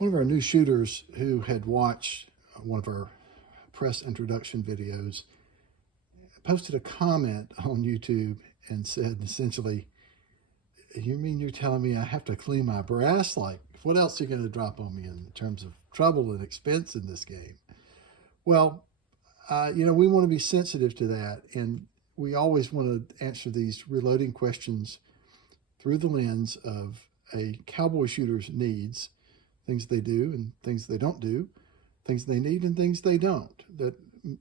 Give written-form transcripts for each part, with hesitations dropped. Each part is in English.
One of our new shooters who had watched one of our press introduction videos posted a comment on YouTube and said essentially, "You mean you're telling me I have to clean my brass? Like, what else are you going to drop on me in terms of trouble and expense in this game?" Well, we want to be sensitive to that, and we always want to answer these reloading questions through the lens of a cowboy shooter's needs, things they do and things they don't do, things they need and things they don't, that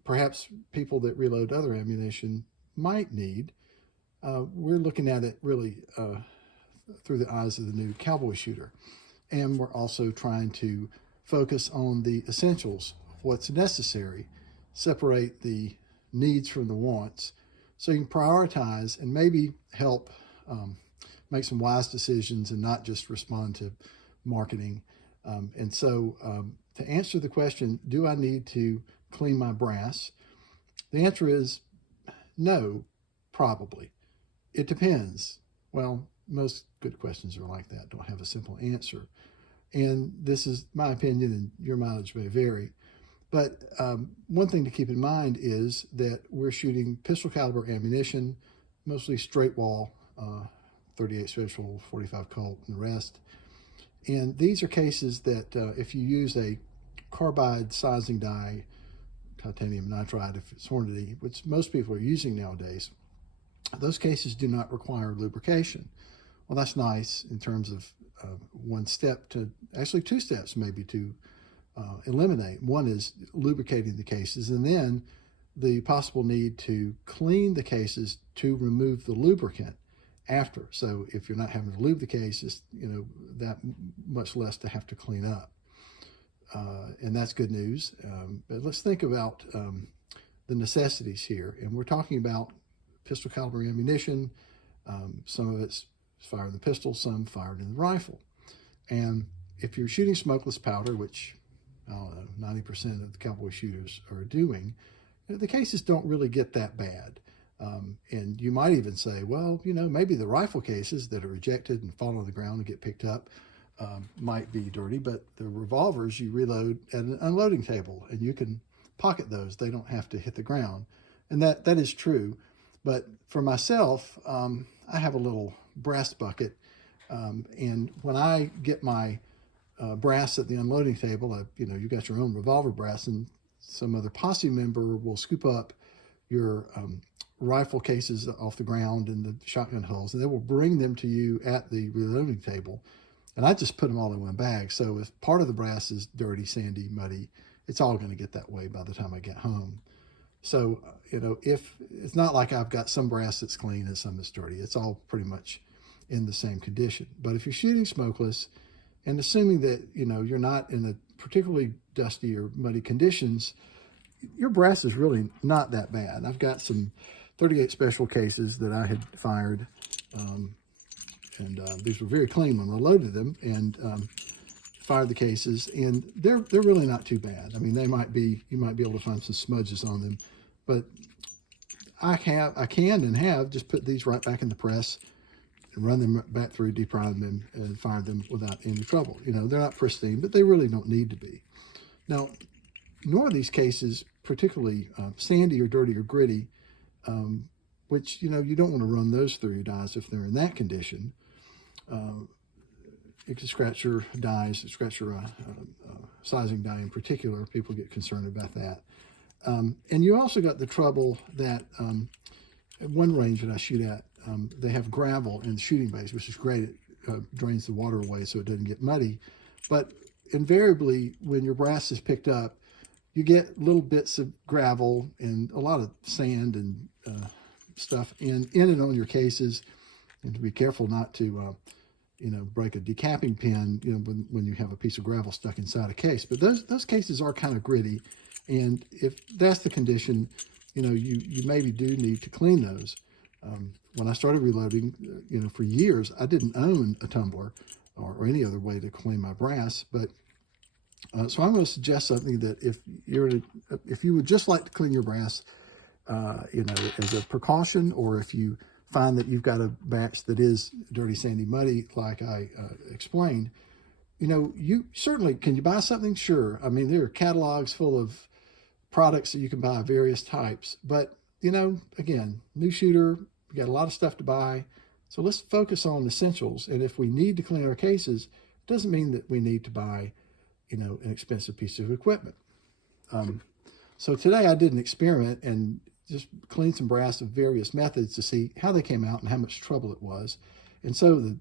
perhaps people that reload other ammunition might need. We're looking at it really through the eyes of the new cowboy shooter. And we're also trying to focus on the essentials, what's necessary, separate the needs from the wants, so you can prioritize and maybe help make some wise decisions and not just respond to marketing. To answer the question, do I need to clean my brass? The answer is no, probably. It depends. Well, most good questions are like that, don't have a simple answer. And this is my opinion, and your mileage may vary. But one thing to keep in mind is that we're shooting pistol caliber ammunition, mostly straight wall, 38 Special, 45 Colt, and the rest. And these are cases that if you use a carbide sizing die, titanium nitride if it's Hornady, which most people are using nowadays, those cases do not require lubrication. Well, that's nice in terms of one step to, actually two steps maybe, to eliminate. One is lubricating the cases, and then the possible need to clean the cases to remove the lubricant after. So if you're not having to lube the cases, that much less to have to clean up. And that's good news. But let's think about the necessities here. And we're talking about pistol caliber ammunition. Some of it's fired in the pistol, some fired in the rifle. And if you're shooting smokeless powder, which 90% of the cowboy shooters are doing, the cases don't really get that bad. And you might even say, well, maybe the rifle cases that are ejected and fall on the ground and get picked up might be dirty, but the revolvers you reload at an unloading table and you can pocket those. They don't have to hit the ground. And that is true. But for myself, I have a little brass bucket. And when I get my brass at the unloading table, you got your own revolver brass, and some other posse member will scoop up your rifle cases off the ground and the shotgun hulls, and they will bring them to you at the reloading table. And I just put them all in one bag. So if part of the brass is dirty, sandy, muddy, it's all going to get that way by the time I get home. So, if it's not like I've got some brass that's clean and some that's dirty, it's all pretty much in the same condition. But if you're shooting smokeless, and assuming that, you're not in a particularly dusty or muddy conditions, your brass is really not that bad. I've got some 38 Special cases that I had fired, and these were very clean when I loaded them and fired the cases, and they're really not too bad. I mean, you might be able to find some smudges on them, but I can and have just put these right back in the press and run them back through, deprime them, and fire them without any trouble. They're not pristine, but they really don't need to be. Now, nor are these cases particularly sandy or dirty or gritty, which, you don't want to run those through your dies if they're in that condition. It can scratch your dies, scratch your sizing die in particular. People get concerned about that. And you also got the trouble that at one range that I shoot at, they have gravel in the shooting bays, which is great. It drains the water away so it doesn't get muddy. But invariably, when your brass is picked up, you get little bits of gravel and a lot of sand and stuff in and on your cases. And to be careful not to, break a decapping pin, when you have a piece of gravel stuck inside a case. But those cases are kind of gritty. And if that's the condition, you maybe do need to clean those. When I started reloading, for years, I didn't own a tumbler or any other way to clean my brass. But so I'm going to suggest something that if you would just like to clean your brass, as a precaution, or if you find that you've got a batch that is dirty, sandy, muddy, like I explained, you certainly, can you buy something? Sure. I mean, there are catalogs full of products that you can buy, various types. But, again, new shooter, we got a lot of stuff to buy. So let's focus on essentials. And if we need to clean our cases, it doesn't mean that we need to buy, an expensive piece of equipment. So today I did an experiment and just cleaned some brass of various methods to see how they came out and how much trouble it was. And so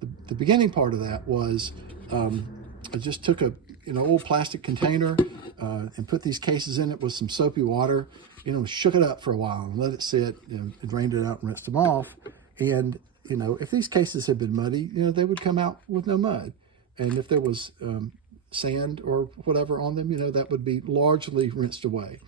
the beginning part of that was I just took a old plastic container and put these cases in it with some soapy water, shook it up for a while and let it sit, and drained it out and rinsed them off. And, if these cases had been muddy, they would come out with no mud. And if there was sand or whatever on them, that would be largely rinsed away.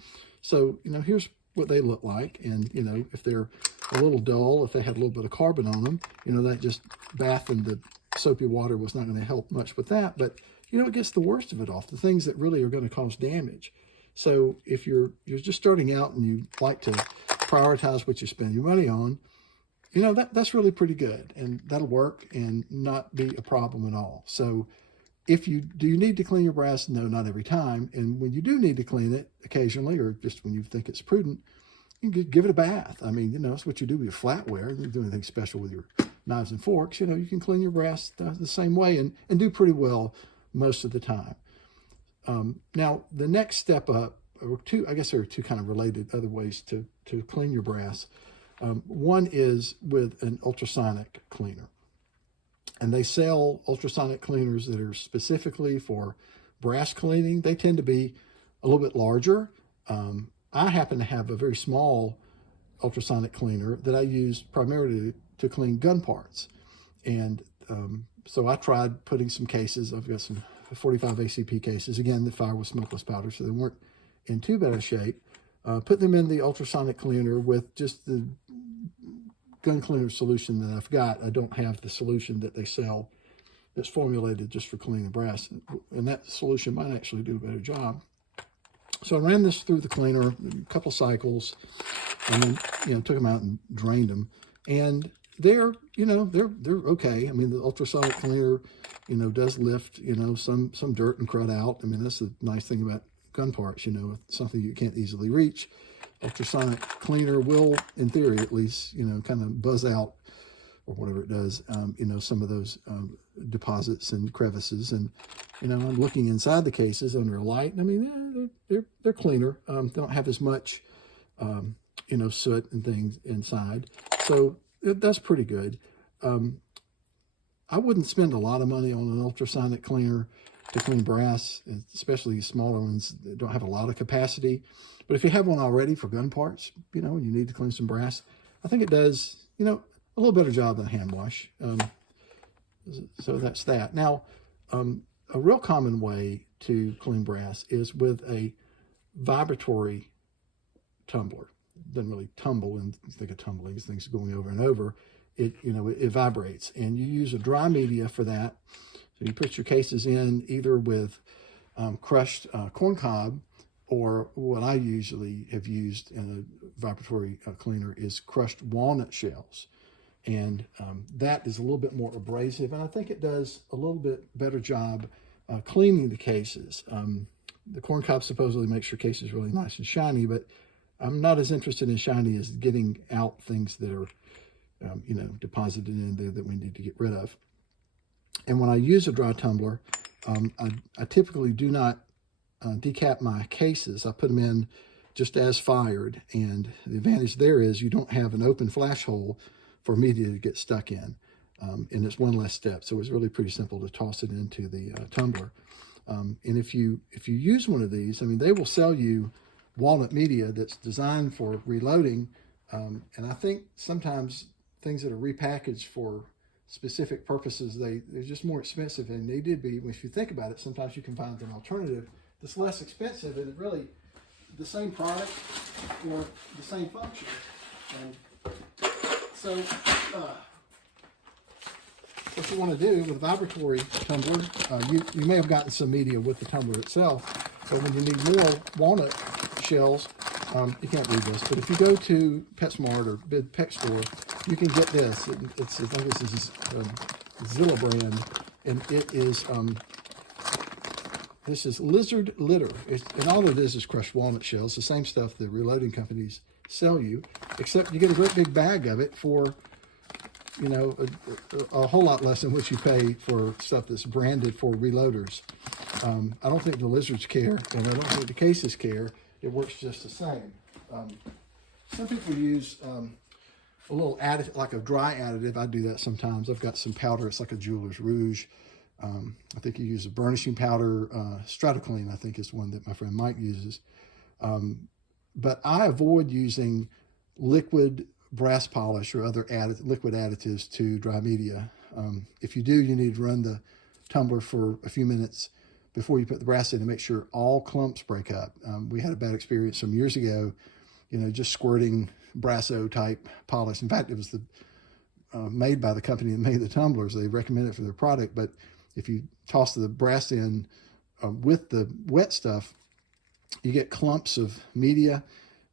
So, here's what they look like. And, if they're a little dull, if they had a little bit of carbon on them, that just bath in the soapy water was not going to help much with that. But, it gets the worst of it off, the things that really are going to cause damage. So if you're just starting out and you like to prioritize what you spend your money on, that's really pretty good, and that'll work and not be a problem at all. So do you need to clean your brass? No, not every time. And when you do need to clean it occasionally, or just when you think it's prudent, you can give it a bath. I mean, that's what you do with your flatware. You don't do anything special with your knives and forks. You can clean your brass the same way and do pretty well most of the time. Now, the next step up, or two, I guess there are two kind of related other ways to clean your brass. One is with an ultrasonic cleaner. And they sell ultrasonic cleaners that are specifically for brass cleaning. They tend to be a little bit larger. I happen to have a very small ultrasonic cleaner that I use primarily to clean gun parts. And so I tried putting some cases. I've got some 45 ACP cases. Again, the fire was smokeless powder, so they weren't in too bad a shape. Put them in the ultrasonic cleaner with just the gun cleaner solution that I've got. I don't have the solution that they sell that's formulated just for cleaning brass, and that solution might actually do a better job. So I ran this through the cleaner a couple cycles, and then took them out and drained them, and they're okay. I mean, the ultrasonic cleaner does lift some dirt and crud out. I mean, that's the nice thing about gun parts. Something you can't easily reach, ultrasonic cleaner will, in theory at least, kind of buzz out, or whatever it does, some of those deposits and crevices. And, I'm looking inside the cases under a light. I mean, they're cleaner. Don't have as much, soot and things inside. So that's pretty good. I wouldn't spend a lot of money on an ultrasonic cleaner to clean brass, especially smaller ones that don't have a lot of capacity. But if you have one already for gun parts, and you need to clean some brass, I think it does, a little better job than a hand wash. So that's that. Now, a real common way to clean brass is with a vibratory tumbler. It doesn't really tumble, and you think of tumbling as things going over and over. It vibrates, and you use a dry media for that. So you put your cases in either with crushed corn cob, or what I usually have used in a vibratory cleaner is crushed walnut shells. And that is a little bit more abrasive, and I think it does a little bit better job cleaning the cases. The corn cob supposedly makes your cases really nice and shiny, but I'm not as interested in shiny as getting out things that are deposited in there that we need to get rid of. And when I use a dry tumbler, I typically do not decap my cases. I put them in just as fired, and the advantage there is you don't have an open flash hole for media to get stuck in, and it's one less step. So it's really pretty simple to toss it into the tumbler. And if you use one of these, I mean, they will sell you walnut media that's designed for reloading, and I think sometimes things that are repackaged for specific purposes, they're just more expensive than they did be. If you think about it, sometimes you can find an alternative that's less expensive and really the same product or the same function. And so what you want to do with a vibratory tumbler, you may have gotten some media with the tumbler itself, but when you need more walnut shells, you can't read this, but if you go to PetSmart or Big Pet Store, you can get this. I think this is Zilla brand and it is this is lizard litter. And all it is crushed walnut shells, the same stuff the reloading companies sell you, except you get a great big bag of it for, you know, a whole lot less than what you pay for stuff that's branded for reloaders. I don't think the lizards care, and I don't think the cases care. It works just the same. Some people use a little additive, like a dry additive. I do that sometimes. I've got some powder. It's like a jeweler's rouge. I think you use a burnishing powder. Stratoclean, I think, is one that my friend Mike uses. But I avoid using liquid brass polish or other liquid additives to dry media. If you do, you need to run the tumbler for a few minutes before you put the brass in to make sure all clumps break up. We had a bad experience some years ago, you know, just squirting Brasso type polish. In fact, it was the made by the company that made the tumblers. They recommend it for their product, but if you toss the brass in with the wet stuff, you get clumps of media.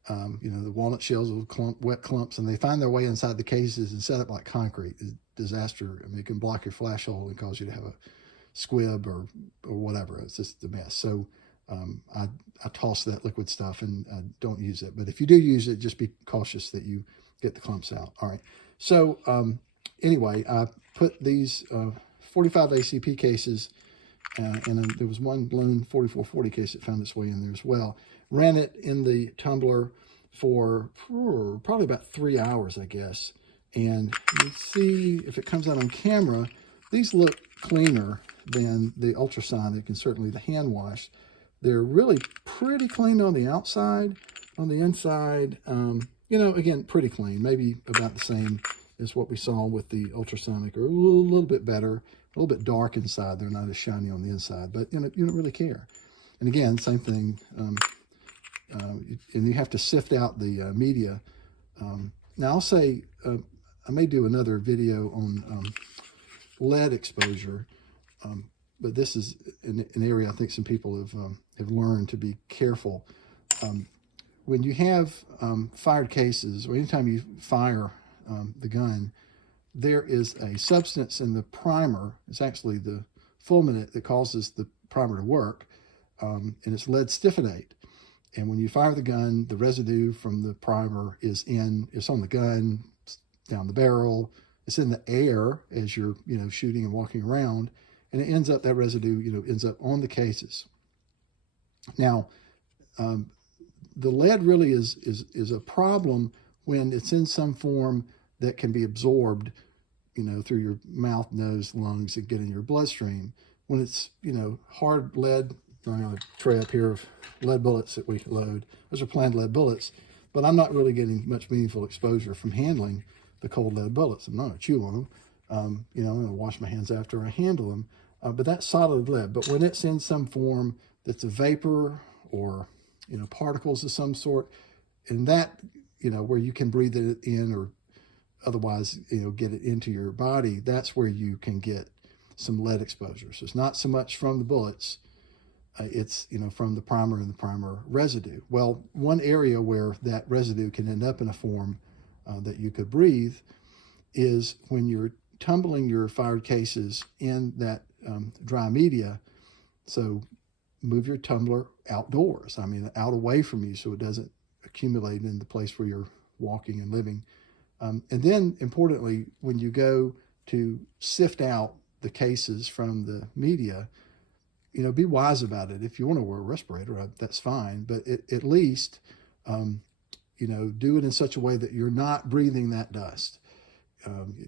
You know, the walnut shells will wet clumps, and they find their way inside the cases and set up like concrete. It's a disaster. I mean, it can block your flash hole and cause you to have a squib or whatever. It's just a mess. So I toss that liquid stuff and I don't use it. But if you do use it, just be cautious that you get the clumps out. All right. So anyway, I put these 45 ACP cases, and there was one lone 4440 case that found its way in there as well. Ran it in the tumbler for probably about 3 hours, I guess. And you see, if it comes out on camera, these look cleaner than the ultrasonic and certainly the hand wash. They're really pretty clean on the outside. On the inside, you know, again, pretty clean, maybe about the same as what we saw with the ultrasonic, or a little bit better, a little bit dark inside. They're not as shiny on the inside, but you know, you don't really care. And again, same thing, and you have to sift out the media. Now I'll say, I may do another video on lead exposure, but this is an area I think some people have learned to be careful. When you have fired cases, or anytime you fire the gun, there is a substance in the primer. It's actually the fulminate that causes the primer to work, and it's lead stiffenate. And when you fire the gun, the residue from the primer it's on the gun, it's down the barrel, it's in the air as you're, you know, shooting and walking around, and it ends up, that residue, you know, ends up on the cases. Now, the lead really is a problem when it's in some form that can be absorbed, you know, through your mouth, nose, lungs, and get in your bloodstream. When it's, you know, hard lead, I have a tray up here of lead bullets that we load. Those are planned lead bullets, but I'm not really getting much meaningful exposure from handling the cold lead bullets. I'm not going to chew on them. You know, I'm going to wash my hands after I handle them. But that's solid lead. But when it's in some form that's a vapor or, you know, particles of some sort, and that, you know, where you can breathe it in or otherwise, you know, get it into your body, that's where you can get some lead exposure. So it's not so much from the bullets, it's, you know, from the primer and the primer residue. Well, one area where that residue can end up in a form that you could breathe is when you're tumbling your fired cases in that dry media. So move your tumbler outdoors, I mean, out away from you, so it doesn't accumulate in the place where you're walking and living. And then, importantly, when you go to sift out the cases from the media, you know, be wise about it. If you want to wear a respirator, that's fine, but at least, you know, do it in such a way that you're not breathing that dust.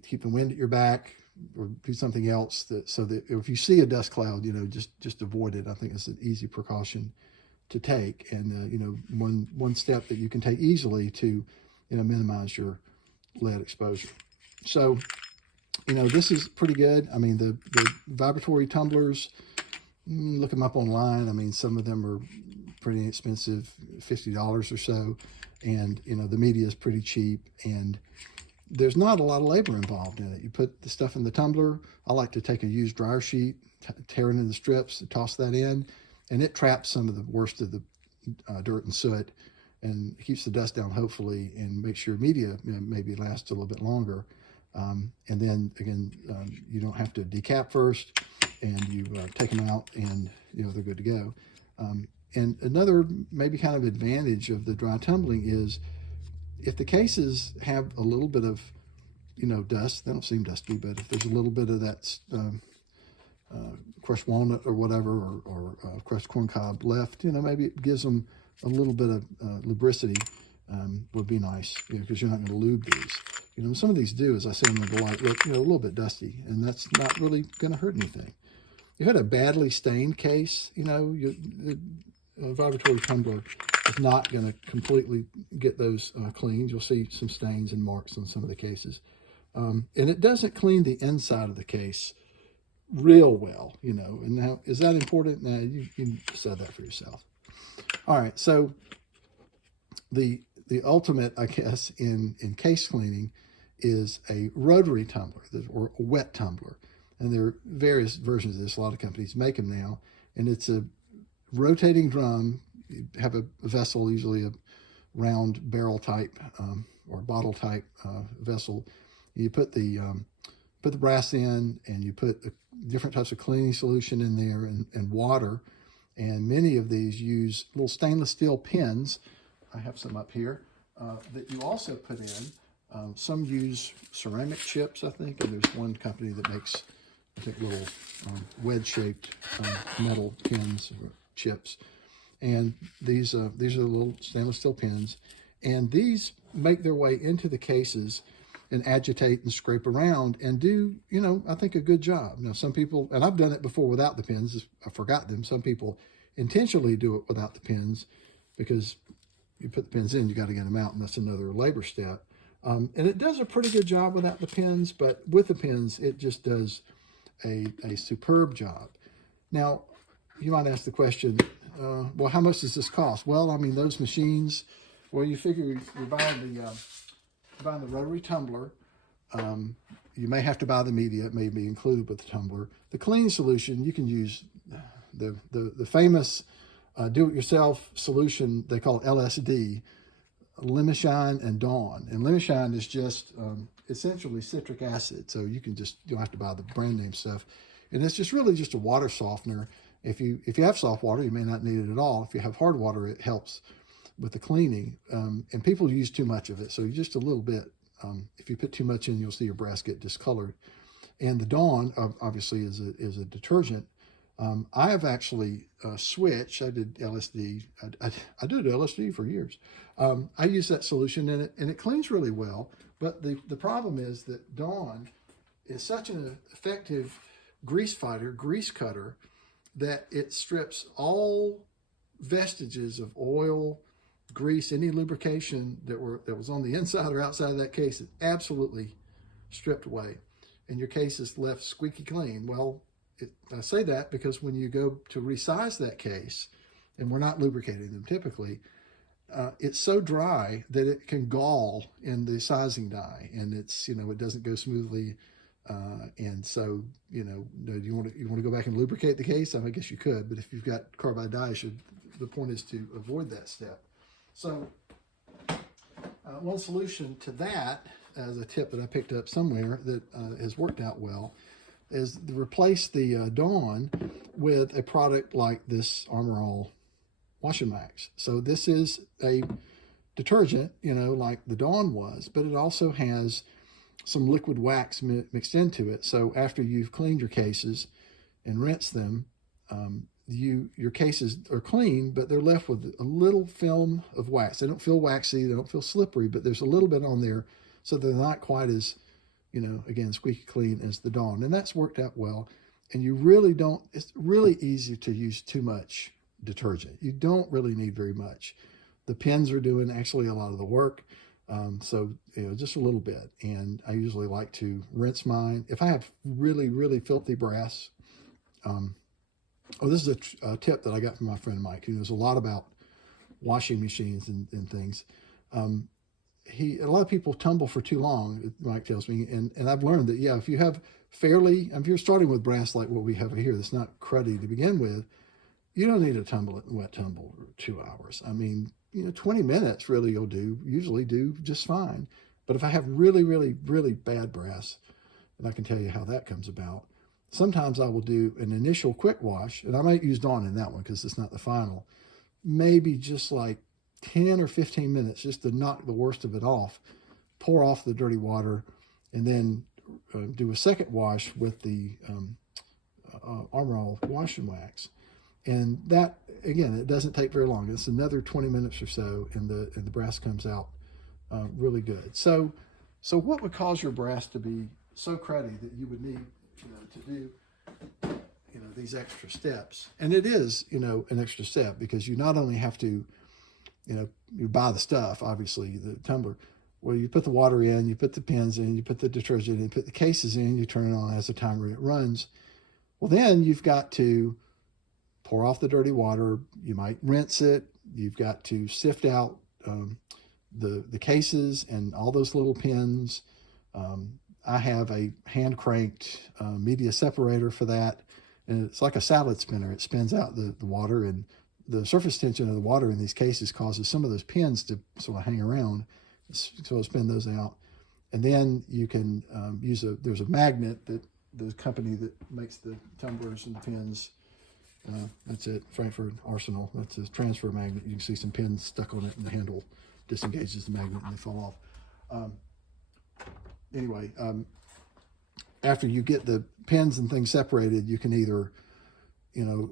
Keep the wind at your back, or do something else so that if you see a dust cloud, you know, just avoid it. I think it's an easy precaution to take, and you know, one step that you can take easily to, you know, minimize your lead exposure. So, you know, this is pretty good. I mean, the vibratory tumblers, look them up online. I mean, some of them are pretty expensive, $50 or so, and you know, the media is pretty cheap, and there's not a lot of labor involved in it. You put the stuff in the tumbler. I like to take a used dryer sheet, tear it into strips, and toss that in, and it traps some of the worst of the dirt and soot, and keeps the dust down, hopefully, and makes your media, you know, maybe last a little bit longer. And then again, you don't have to decap first, and you take them out, and they're good to go. And another maybe kind of advantage of the dry tumbling is if the cases have a little bit of dust, they don't seem dusty, but if there's a little bit of that crushed walnut or whatever, or crushed corn cob left, maybe it gives them a little bit of lubricity. Would be nice, because you're not going to lube these. Some of these do, as I said, on the light, look, a little bit dusty, and that's not really going to hurt anything. If you had a badly stained case, the vibratory tumbler is not going to completely get those cleaned. You'll see some stains and marks on some of the cases. And it doesn't clean the inside of the case real well, And now, is that important? Nah, you can decide that for yourself. All right, so the ultimate, I guess, in case cleaning is a rotary tumbler, or a wet tumbler. And there are various versions of this. A lot of companies make them now. And it's a rotating drum. You have a vessel, usually a round barrel type or bottle type vessel. You put the brass in, and you put different types of cleaning solution in there, and water. And many of these use little stainless steel pins. I have some up here that you also put in. Some use ceramic chips, I think, and there's one company that makes, I think, little wedge-shaped metal pins or chips. And these are little stainless steel pins, and these make their way into the cases and agitate and scrape around and do, I think, a good job. Now, some people, and I've done it before without the pins, I forgot them. Some people intentionally do it without the pins, because you put the pins in, you got to get them out, and that's another labor step. And it does a pretty good job without the pins, but with the pins, it just does a superb job. Now, you might ask the question, well, how much does this cost? Well, I mean, those machines, well, you figure you're buying the rotary tumbler. You may have to buy the media. It may be included with the tumbler. The cleaning solution, you can use the famous do-it-yourself solution they call LSD, Lemishine and Dawn. And Lemishine is just essentially citric acid, so you don't have to buy the brand name stuff. And it's really just a water softener. If you have soft water, you may not need it at all. If you have hard water, it helps with the cleaning. And people use too much of it, so just a little bit. If you put too much in, you'll see your brass get discolored. And the Dawn, obviously, is a detergent. I have actually switched. I did LSD. I did LSD for years. I use that solution in it, and it cleans really well. But the problem is that Dawn is such an effective grease fighter, grease cutter, that it strips all vestiges of oil, grease, any lubrication that was on the inside or outside of that case is absolutely stripped away, and your case is left squeaky clean. Well, I say that because when you go to resize that case, and we're not lubricating them typically, it's so dry that it can gall in the sizing die, and it doesn't go smoothly. And so, do you want to go back and lubricate the case? I guess you could, but if you've got carbide die, the point is to avoid that step. So, one solution to that, as a tip that I picked up somewhere that has worked out well, is to replace the Dawn with a product like this Armor All Wash and Max. So this is a detergent, like the Dawn was, but it also has some liquid wax mixed into it. So after you've cleaned your cases and rinsed them, your cases are clean, but they're left with a little film of wax. They don't feel waxy, they don't feel slippery, but there's a little bit on there, so they're not quite as, again, squeaky clean as the Dawn. And that's worked out well. And it's really easy to use too much detergent. You don't really need very much. The pins are doing actually a lot of the work. So, just a little bit. And I usually like to rinse mine. If I have really, really filthy brass, this is a tip that I got from my friend Mike, who knows a lot about washing machines and things. A lot of people tumble for too long, Mike tells me, and I've learned that, if you have if you're starting with brass like what we have here, that's not cruddy to begin with, you don't need to wet tumble 2 hours. 20 minutes really usually do just fine. But if I have really, really, really bad brass, and I can tell you how that comes about, sometimes I will do an initial quick wash, and I might use Dawn in that one because it's not the final, maybe just like 10 or 15 minutes just to knock the worst of it off, pour off the dirty water, and then do a second wash with the Armor All Wash and Wax. And that, again, it doesn't take very long. It's another 20 minutes or so, and the brass comes out really good. So what would cause your brass to be so cruddy that you would need, to do, these extra steps? And it is, an extra step, because you not only have to, you buy the stuff, obviously, the tumbler. Well, you put the water in, you put the pins in, you put the detergent in, you put the cases in, you turn it on as the timer, it runs. Well, then you've got to pour off the dirty water. You might rinse it. You've got to sift out the cases and all those little pins. I have a hand cranked media separator for that. And it's like a salad spinner. It spins out the water, and the surface tension of the water in these cases causes some of those pins to sort of hang around. So I'll spin those out. And then you can there's a magnet that the company that makes the tumblers and the pins, that's it, Frankfurt Arsenal. That's a transfer magnet. You can see some pins stuck on it, and the handle disengages the magnet and they fall off. Anyway, after you get the pins and things separated, you can either,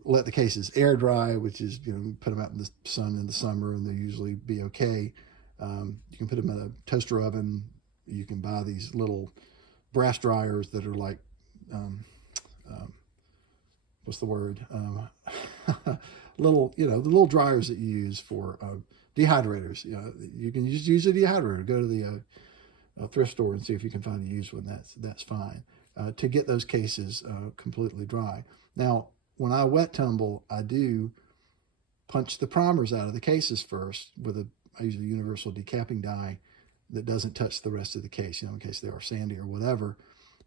let the cases air dry, which is, put them out in the sun in the summer and they'll usually be okay. You can put them in a toaster oven. You can buy these little brass dryers that are like, what's the word? Little, the little dryers that you use for dehydrators. You can just use a dehydrator. Go to the thrift store and see if you can find a used one. That's fine. To get those cases completely dry. Now, when I wet tumble, I do punch the primers out of the cases first with I use a universal decapping die that doesn't touch the rest of the case, in case they are sandy or whatever.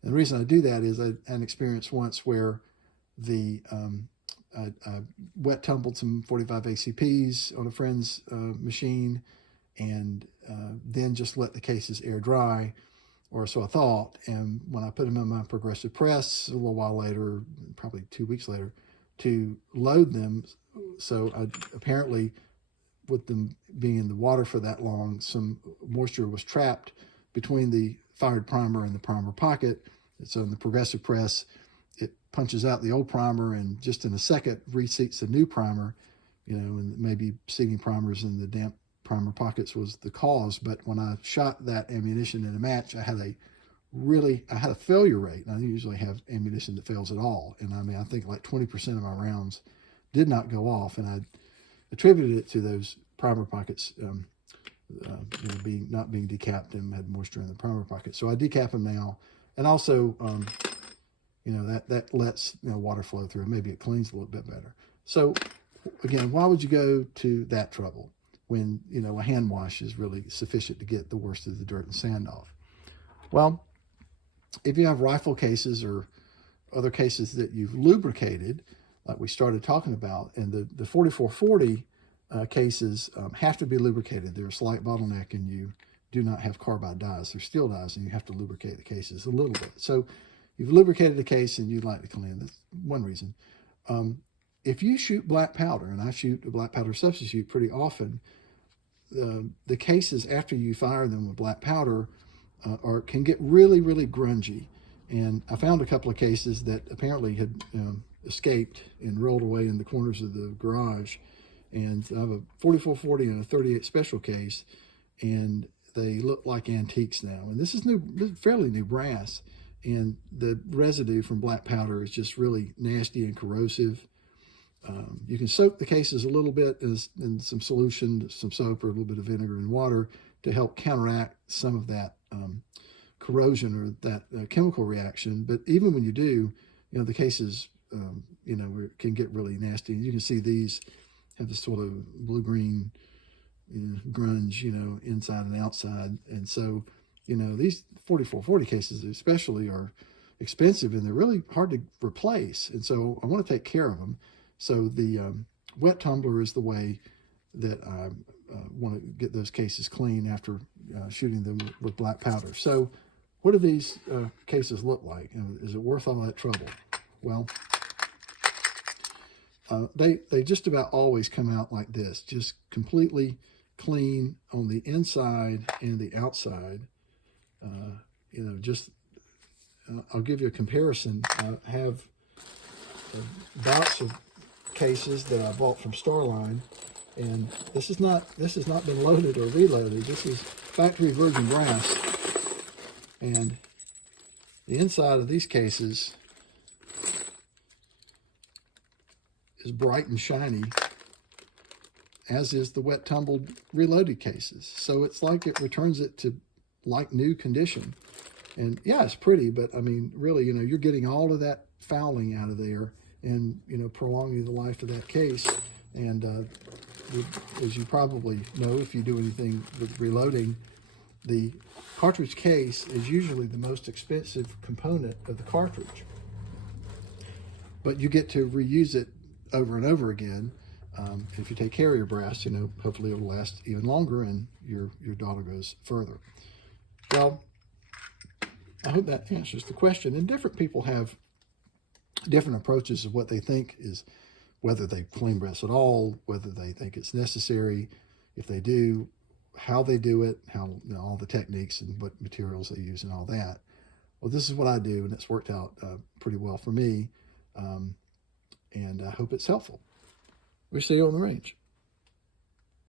And the reason I do that is I had an experience once where I wet tumbled some 45 ACPs on a friend's machine, and then just let the cases air dry, or so I thought. And when I put them in my progressive press a little while later, probably 2 weeks later, to load them, so apparently with them being in the water for that long, some moisture was trapped between the fired primer and the primer pocket. So in the progressive press, it punches out the old primer and just in a second reseats the new primer, and maybe seating primers in the damp primer pockets was the cause. But when I shot that ammunition in a match, I had a failure rate. I usually have ammunition that fails at all. And I think like 20% of my rounds did not go off. And I attributed it to those primer pockets not being decapped and had moisture in the primer pocket. So I decap them now. And also, that lets water flow through. Maybe it cleans a little bit better. So again, why would you go to that trouble when a hand wash is really sufficient to get the worst of the dirt and sand off? Well, if you have rifle cases or other cases that you've lubricated, like we started talking about, and the 4440 cases have to be lubricated. They're a slight bottleneck, and you do not have carbide dyes. They're steel dyes, and you have to lubricate the cases a little bit. So you've lubricated the case and you'd like to clean. That's one reason. If you shoot black powder, and I shoot a black powder substitute pretty often, the cases after you fire them with black powder can get really, really grungy. And I found a couple of cases that apparently had escaped and rolled away in the corners of the garage. And I have a 4440 and a 38 special case, and they look like antiques now. And this is fairly new brass, and the residue from black powder is just really nasty and corrosive. You can soak the cases a little bit in some solution, some soap or a little bit of vinegar and water to help counteract some of that corrosion or that chemical reaction. But even when you do, the cases, can get really nasty. And you can see these have this sort of blue-green grunge, inside and outside. And so, these 4440 cases especially are expensive, and they're really hard to replace. And so I want to take care of them. So the wet tumbler is the way that I want to get those cases clean after shooting them with black powder. So what do these cases look like? Is it worth all that trouble? Well, they just about always come out like this, just completely clean on the inside and the outside. I'll give you a comparison. I have box of cases that I bought from Starline, and this has not been loaded or reloaded. This is factory virgin brass, and the inside of these cases is bright and shiny, as is the wet tumbled reloaded cases. So it's like it returns it to like new condition. And yeah, it's pretty, but I mean, really, you're getting all of that fouling out of there, and prolonging the life of that case. And as you probably know, if you do anything with reloading, the cartridge case is usually the most expensive component of the cartridge, but you get to reuse it over and over again. If you take care of your brass, hopefully it will last even longer and your dollar goes further. Well, I hope that answers the question. And different people have different approaches of what they think is, whether they clean brass at all, whether they think it's necessary, if they do, how they do it, how all the techniques and what materials they use and all that. Well, this is what I do, and it's worked out pretty well for me, and I hope it's helpful. We'll see you on the range.